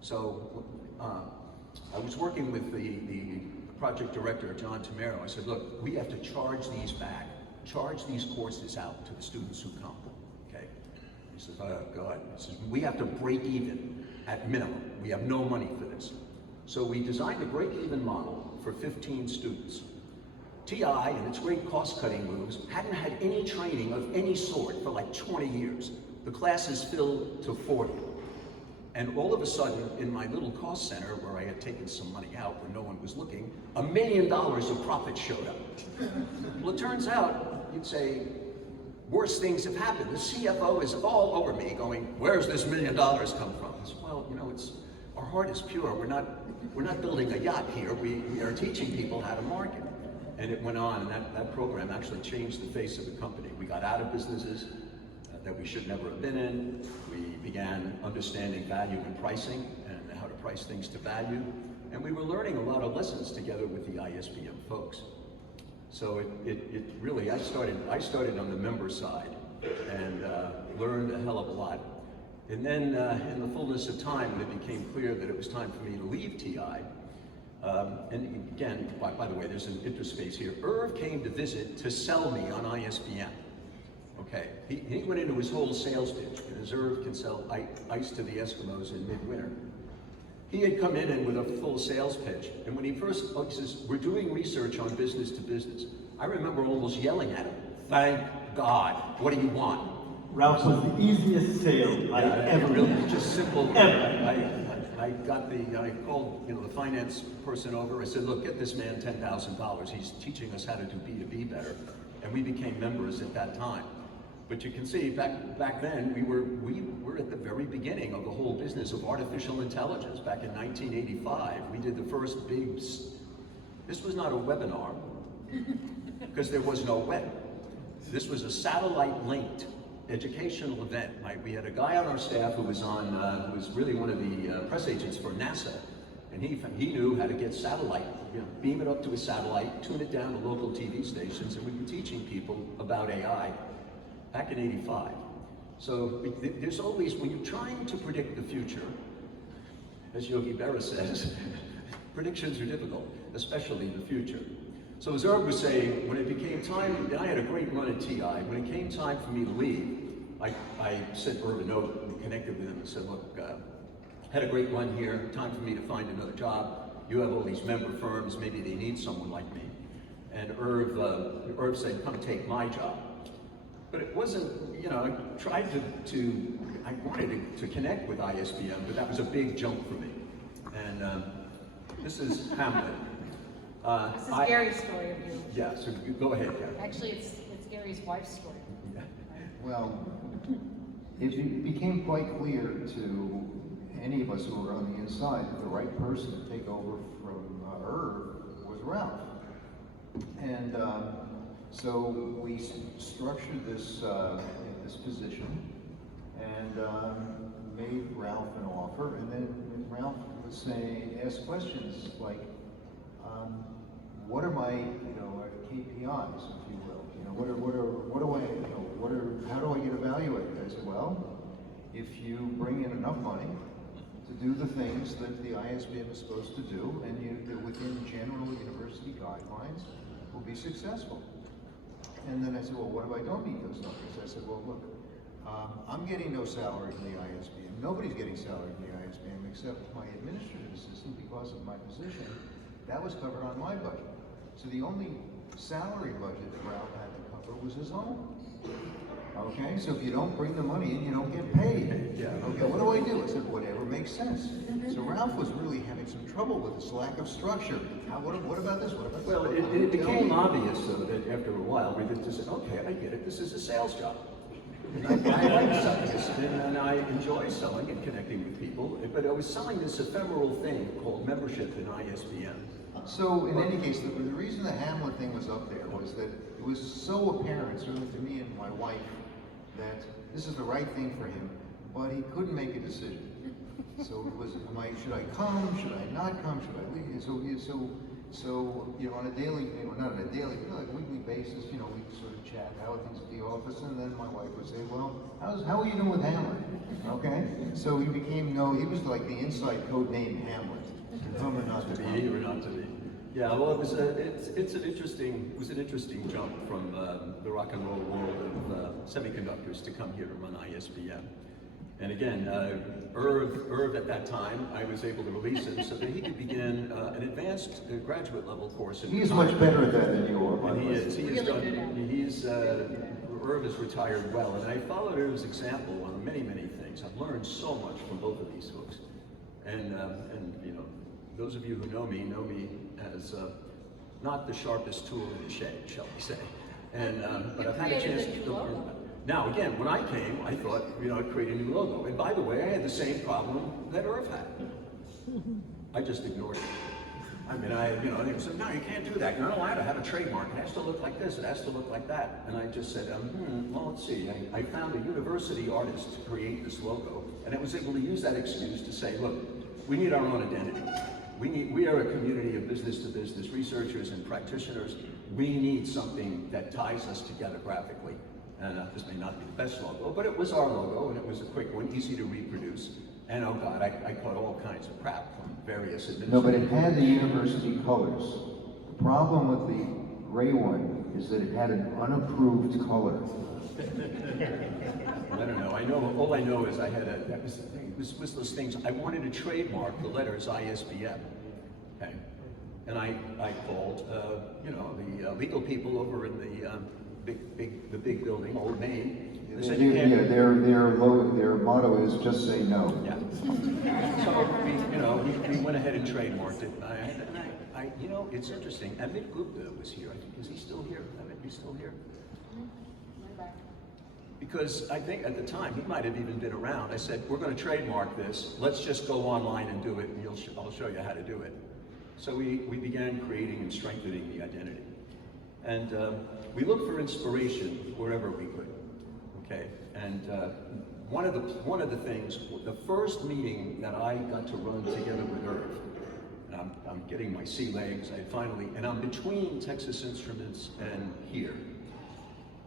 So I was working with the project director, John Tamero. I said, look, we have to charge these back, charge these courses out to the students who come, okay? He says, oh God. He says, we have to break even at minimum. We have no money for this. So we designed a break-even model for 15 students. TI and its great cost-cutting moves hadn't had any training of any sort for like 20 years. The classes filled to 40. And all of a sudden, in my little cost center where I had taken some money out where no one was looking, $1 million of profit showed up. Well, it turns out, you'd say, worse things have happened. The CFO is all over me going, where's this $1 million come from? I said, well, our heart is pure. We're not building a yacht here. We are teaching people how to market. And it went on, and that program actually changed the face of the company. We got out of businesses that we should never have been in. We began understanding value and pricing and how to price things to value. And we were learning a lot of lessons together with the ISBM folks. So it really, I started on the member side and learned a hell of a lot. And then in the fullness of time, when it became clear that it was time for me to leave TI, and again, by the way, there's an interspace here. Irv came to visit to sell me on ISBM. Okay, he went into his whole sales pitch, because Irv can sell ice to the Eskimos in midwinter. He had come in with a full sales pitch, and when he first he says, we're doing research on business to business. I remember almost yelling at him, thank God, what do you want? Ralph was the easiest sale I ever really did. just simple. Ever. I called the finance person over. I said, look, get this man $10,000. He's teaching us how to do B2B better. And we became members at that time. But you can see back then we were at the very beginning of the whole business of artificial intelligence. Back in 1985, we did the first big. This was not a webinar because there was no web. This was a satellite-linked educational event. Right? We had a guy on our staff who was really one of the press agents for NASA, and he knew how to get satellite, beam it up to a satellite, tune it down to local TV stations, and we were teaching people about AI back in '85. So there's always, when you're trying to predict the future, as Yogi Berra says, predictions are difficult, especially the future. So as Irv was saying, when it became time, I had a great run at TI. When it came time for me to leave, I sent Irv a note and connected with him and said, look, had a great run here, time for me to find another job. You have all these member firms, maybe they need someone like me. And Irv said, come take my job. But it wasn't, I tried I wanted to connect with ISBM, but that was a big jump for me. And this is Hamlet. This is Gary's story of you. Yeah, so go ahead, Gary. Actually, it's Gary's wife's story. Yeah. Well, it became quite clear to any of us who were on the inside that the right person to take over from Irv was Ralph. And so we structured this position and made Ralph an offer. And then Ralph would ask questions like, what are my, KPIs, if you will? How do I get evaluated? I said, well, if you bring in enough money to do the things that the ISBM is supposed to do, and within general university guidelines, will be successful. And then I said, well, what if I don't meet those numbers? I said, well, look, I'm getting no salary from the ISBM. Nobody's getting salary from the ISBM except my administrative assistant because of my position. That was covered on my budget. So the only salary budget that Ralph had to cover was his own. Okay, so if you don't bring the money in, you don't get paid. Yeah. Okay, what do I do? I said, whatever makes sense. So Ralph was really having some trouble with this lack of structure. What about this? What about this? Well, it became obvious though that after a while we just said, okay, I get it. This is a sales job. I like selling this, and I enjoy selling and connecting with people. But I was selling this ephemeral thing called membership in ISBM. So in any case, the reason the Hamlet thing was up there was that it was so apparent, certainly to me and my wife, that this is the right thing for him, but he couldn't make a decision. So it was, should I come? Should I not come? Should I leave? So you know, on a daily, not on a daily, like weekly basis, you know, we sort of chat, how are things at the office, and then my wife would say, well, how are you doing with Hamlet? Okay, so he he was like the inside code name Hamlet. Come or not to be. Or not to be. Yeah, well, it was an interesting jump from the rock and roll world of semiconductors to come here to run ISBM. And again, Irv at that time, I was able to release him so that he could begin an advanced graduate level course. He is much better at that than you are, by And the he way. is. Irv is retired well, and I followed Irv's example on many things. I've learned so much from both of these folks, and you know, those of you who know me as not the sharpest tool in the shed, shall we say? And but I've had a chance to learn. Now again, when I came, I thought, you know, I'd create a new logo. And by the way, I had the same problem that Irv had. I just ignored it. I mean, they said, no, you can't do that. You're not allowed to have a trademark. It has to look like this. It has to look like that. And I just said, well, let's see. I found a university artist to create this logo, and I was able to use that excuse to say, look, we need our own identity. We are a community of business-to-business researchers and practitioners. We need something that ties us together graphically. And this may not be the best logo, but it was our logo, and it was a quick one, easy to reproduce. And oh God, I caught all kinds of crap from various administrators. No, but it had the university colors. The problem with the gray one is that it had an unapproved color. I don't know. All I know is that was the thing. It was those things. I wanted to trademark the letters ISBM. Okay. And I called, the legal people over in the big building, Old Main. They said you can't. Yeah, their motto is just say no. Yeah. So we went ahead and trademarked it. It's interesting. Amit Gupta was here. I think, is he still here? Amit, you still here? Because I think at the time, he might have even been around. I said, we're going to trademark this. Let's just go online and do it, and I'll show you how to do it. So we began creating and strengthening the identity. And we looked for inspiration wherever we could, okay? And one of the things, the first meeting that I got to run together with Irv, and I'm getting my sea legs, and I'm between Texas Instruments and here.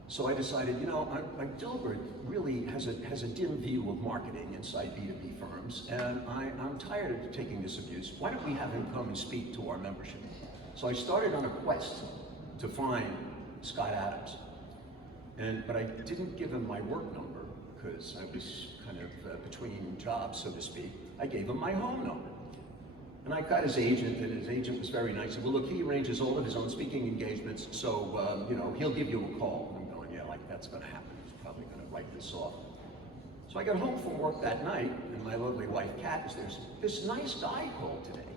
So I decided, Dilbert really has a dim view of marketing inside B2B firms, and I'm tired of taking this abuse. Why don't we have him come and speak to our membership? So I started on a quest to find Scott Adams, but I didn't give him my work number because I was kind of between jobs, so to speak. I gave him my home number. And I got his agent, and his agent was very nice. He said, well, look, he arranges all of his own speaking engagements, so, he'll give you a call. I'm going, yeah, like that's going to happen. He's probably going to write this off. So I got home from work that night, and my lovely wife, Kat, was there. This nice guy called today.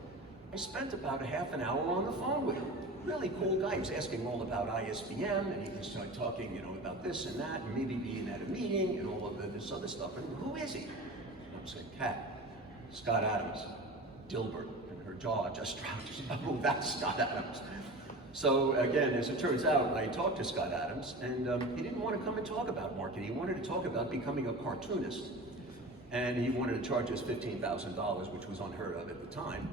I spent about a half an hour on the phone with him. Really cool guy. He was asking all about ISBM, and he started talking, about this and that, and maybe being at a meeting, and all of this other stuff. And who is he? And I'm saying, Kat, Scott Adams, Dilbert, and her jaw just dropped. Oh, that's Scott Adams. So again, as it turns out, I talked to Scott Adams, and he didn't want to come and talk about marketing. He wanted to talk about becoming a cartoonist, and he wanted to charge us $15,000, which was unheard of at the time.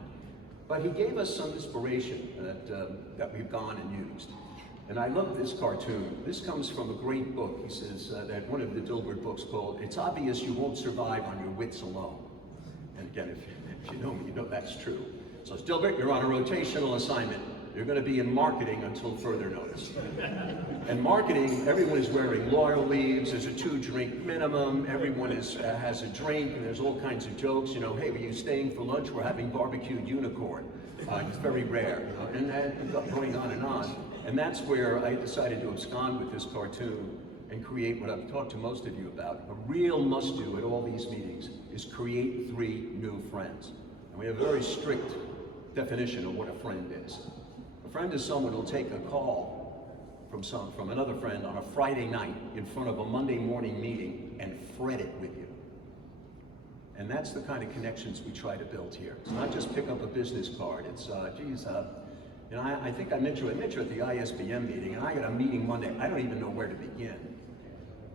But he gave us some inspiration that we've gone and used. And I love this cartoon. This comes from a great book. He says that one of the Dilbert books called, "It's Obvious You Won't Survive on Your Wits Alone." And again, if you know me, you know that's true. So it's Dilbert, you're on a rotational assignment. You're going to be in marketing until further notice. And marketing, everyone is wearing laurel leaves, there's a 2-drink minimum, everyone has a drink, and there's all kinds of jokes, you know, hey, were you staying for lunch? We're having barbecued unicorn. It's very rare, you know, and going on and on. And that's where I decided to abscond with this cartoon and create what I've talked to most of you about. A real must-do at all these meetings is create 3 new friends. And we have a very strict definition of what a friend is. A friend is someone who'll take a call from another friend on a Friday night in front of a Monday morning meeting and fret it with you. And that's the kind of connections we try to build here. It's not just pick up a business card. It's, you know, I think I met you at the ISBM meeting, and I got a meeting Monday. I don't even know where to begin.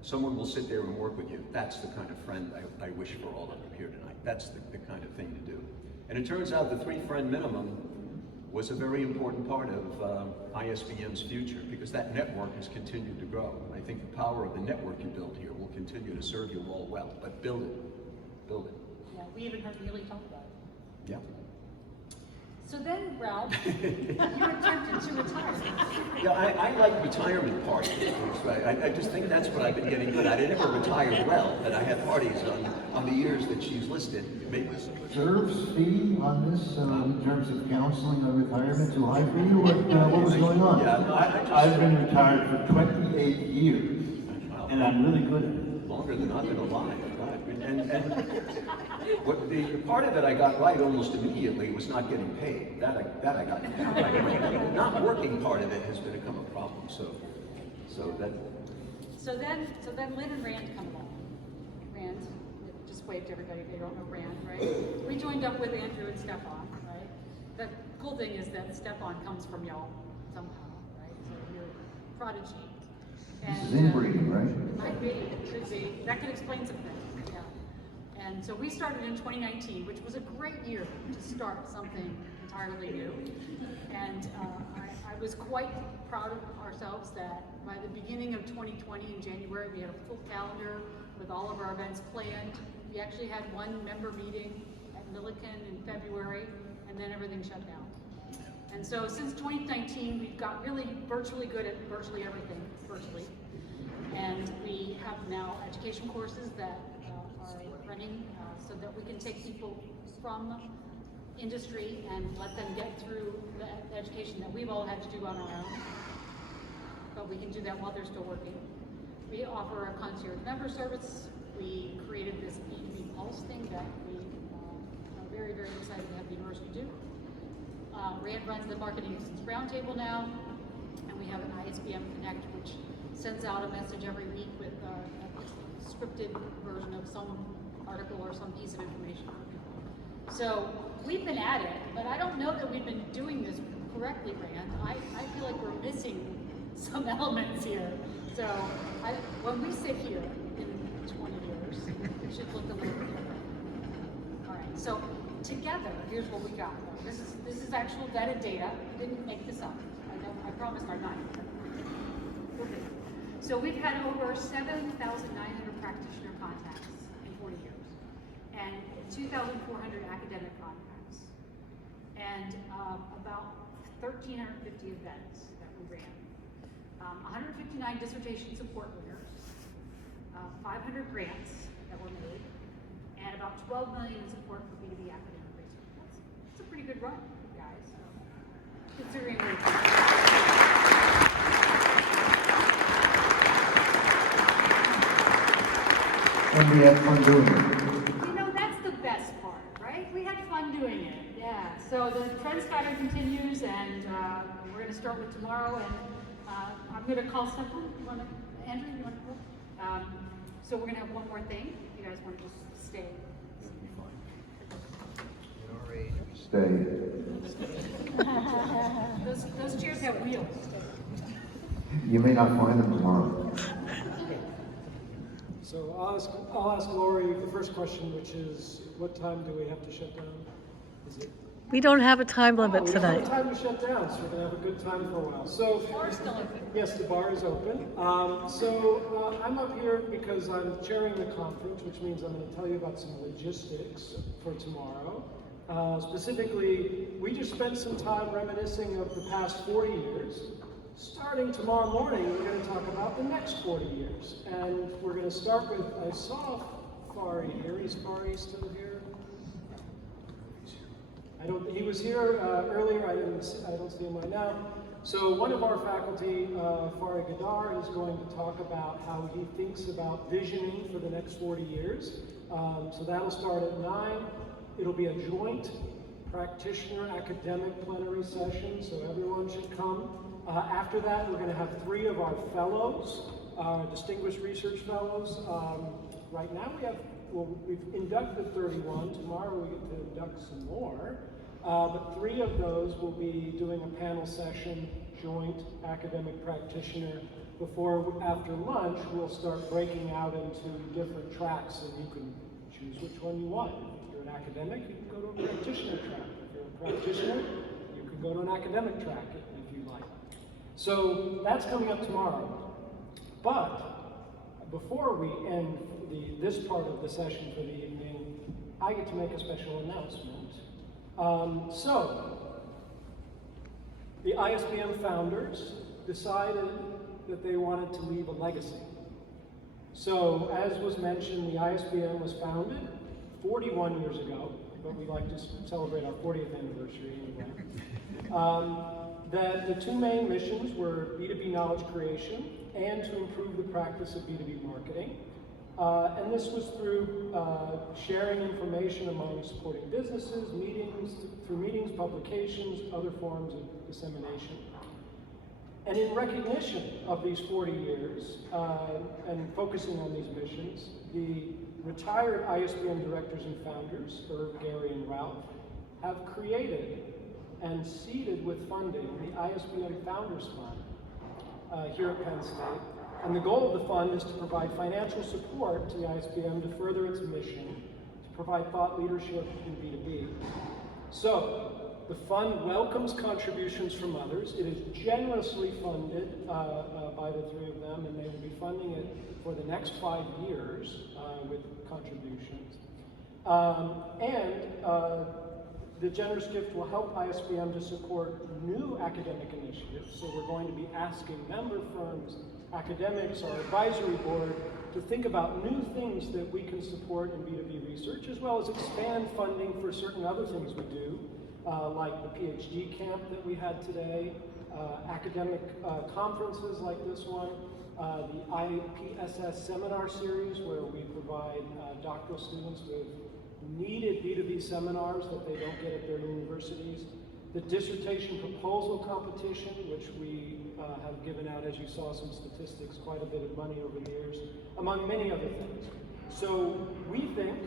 Someone will sit there and work with you. That's the kind of friend I wish for all of you here tonight. That's the kind of thing to do. And it turns out the 3-friend minimum was a very important part of ISBM's future, because that network has continued to grow. I think the power of the network you build here will continue to serve you all well, but build it, build it. Yeah, we even heard Neely talk about it. Yeah. So then, Ralph, you attempted to retire. Yeah, I like retirement parties. I just think that's what I've been getting good at. I never retired well, but I had parties on the years that she's listed. Reserves fee on this in terms of counseling on retirement too high for you? What was going on? Yeah, no, I've been retired for 28 years, and I'm really good at it. Longer than I've been alive. And what the part of it I got right almost immediately was not getting paid. That I got right. The not working part of it has become a problem. So then Lynn and Rand come along. Rand, just wave to everybody if they don't know Rand, right? We joined up with Andrew and Stefan, right? The cool thing is that Stefan comes from y'all somehow, right? So you're a prodigy. This is inbreeding, right? Might be, it could be. That could explain some things, yeah. And so we started in 2019, which was a great year to start something entirely new. And I was quite proud of ourselves that by the beginning of 2020 in January, we had a full calendar with all of our events planned. We actually had one member meeting at Lilien in February, and then everything shut down. And so since 2019, we've got really virtually good at virtually everything, virtually. And we have now education courses that are running so that we can take people from industry and let them get through the education that we've all had to do on our own. But we can do that while they're still working. We offer a concierge member service. We created this B2B Pulse thing that we are very, very excited to have the university do. Rand runs the Marketing Excellence Roundtable now, and we have an ISBM Connect, which sends out a message every week with a scripted version of some article or some piece of information. So we've been at it, but I don't know that we've been doing this correctly, Rand. I feel like we're missing some elements here. So when we sit here in 20 years, it should look a little bit different. All right, so together, here's what we got. This is actual vetted data. We didn't make this up. I promised our night. Okay. So we've had over 7,900 practitioner contacts in 40 years, and 2,400 academic contacts, and about 1,350 events that we ran. 159 dissertation support winners, 500 grants that were made, and about 12 million in support for B2B academic research. That's a pretty good run, guys, considering And we had fun doing it. You know, that's the best part, right? We had fun doing it, yeah. So the trend scatter continues, and we're going to start with tomorrow, and I'm going to call Stefan. Andrew, you want to go? So we're going to have one more thing. You guys want to just stay? Stay. Those chairs have wheels. You may not find them tomorrow. So I'll ask Lori the first question, which is, what time do we have to shut down? Is it We don't have a time limit We don't have tonight. time to shut down, so we're gonna have a good time for a while. So, yes, the bar is open. I'm up here because I'm chairing the conference, which means I'm gonna tell you about some logistics for tomorrow. Specifically, we just spent some time reminiscing of the past 40 years. Starting tomorrow morning, we're gonna talk about the next 40 years. And we're gonna start with, I saw Fari here. Is Fari still here? He was here earlier, I don't see him right now. So one of our faculty, Fari Gadar, is going to talk about how he thinks about visioning for the next 40 years. So that'll start at 9. It'll be a joint practitioner academic plenary session, so everyone should come. After that, we're gonna have 3 of our fellows, distinguished research fellows. Right now we've inducted 31. Tomorrow we get to induct some more. But 3 of those will be doing a panel session, joint academic practitioner. After lunch, we'll start breaking out into different tracks, and you can choose which one you want. If you're an academic, you can go to a practitioner track. If you're a practitioner, you can go to an academic track if you like. So that's coming up tomorrow. But before we end this part of the session for the evening, I get to make a special announcement. The ISBM founders decided that they wanted to leave a legacy. So, as was mentioned, the ISBM was founded 41 years ago, but we like to celebrate our 40th anniversary anyway. That the 2 main missions were B2B knowledge creation and to improve the practice of B2B marketing. And this was through sharing information among supporting businesses, through meetings, publications, other forms of dissemination. And in recognition of these 40 years and focusing on these missions, the retired ISBM directors and founders, Irv, Gary, and Ralph, have created and seeded with funding the ISBM Founders Fund here at Penn State. And the goal of the fund is to provide financial support to the ISBM to further its mission, to provide thought leadership in B2B. So, the fund welcomes contributions from others. It is generously funded by the 3 of them, and they will be funding it for the next 5 years with contributions. The generous gift will help ISBM to support new academic initiatives. So we're going to be asking member firms, academics, our advisory board, to think about new things that we can support in B2B research, as well as expand funding for certain other things we do, like the PhD camp that we had today, academic conferences like this one, the IPSS seminar series where we provide doctoral students with needed B2B seminars that they don't get at their universities, the dissertation proposal competition, which we have given out, as you saw some statistics, quite a bit of money over the years, among many other things. So we think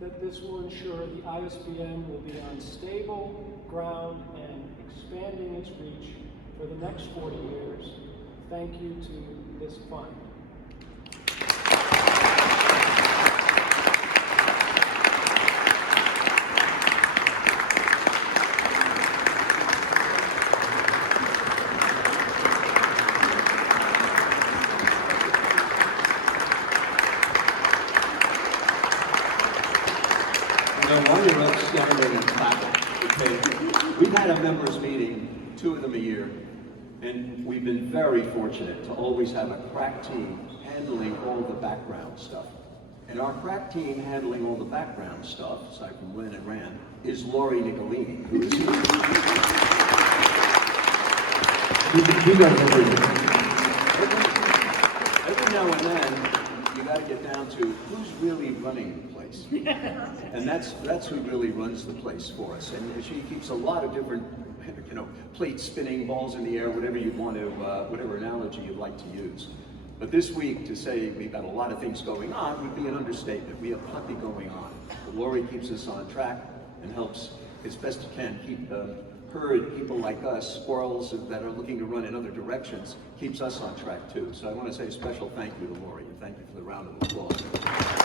that this will ensure the ISBM will be on stable ground and expanding its reach for the next 40 years. Thank you to this fund. While you're up standing and clapping, okay, we've had a members meeting, 2 of them a year, and we've been very fortunate to always have a crack team handling all the background stuff. And our crack team handling all the background stuff, aside from Lynn and Rand, is Lori Nicolini, who is here. You got over every now and then, you got to get down to who's really running the place. And that's who really runs the place for us. And she keeps a lot of different, plates spinning, balls in the air, whatever you want to, whatever analogy you'd like to use. But this week, to say we've got a lot of things going on would be an understatement. We have plenty going on. But Lori keeps us on track and helps as best you can keep herd people like us, squirrels that are looking to run in other directions, keeps us on track too. So I want to say a special thank you to Lori, and thank you for the round of applause.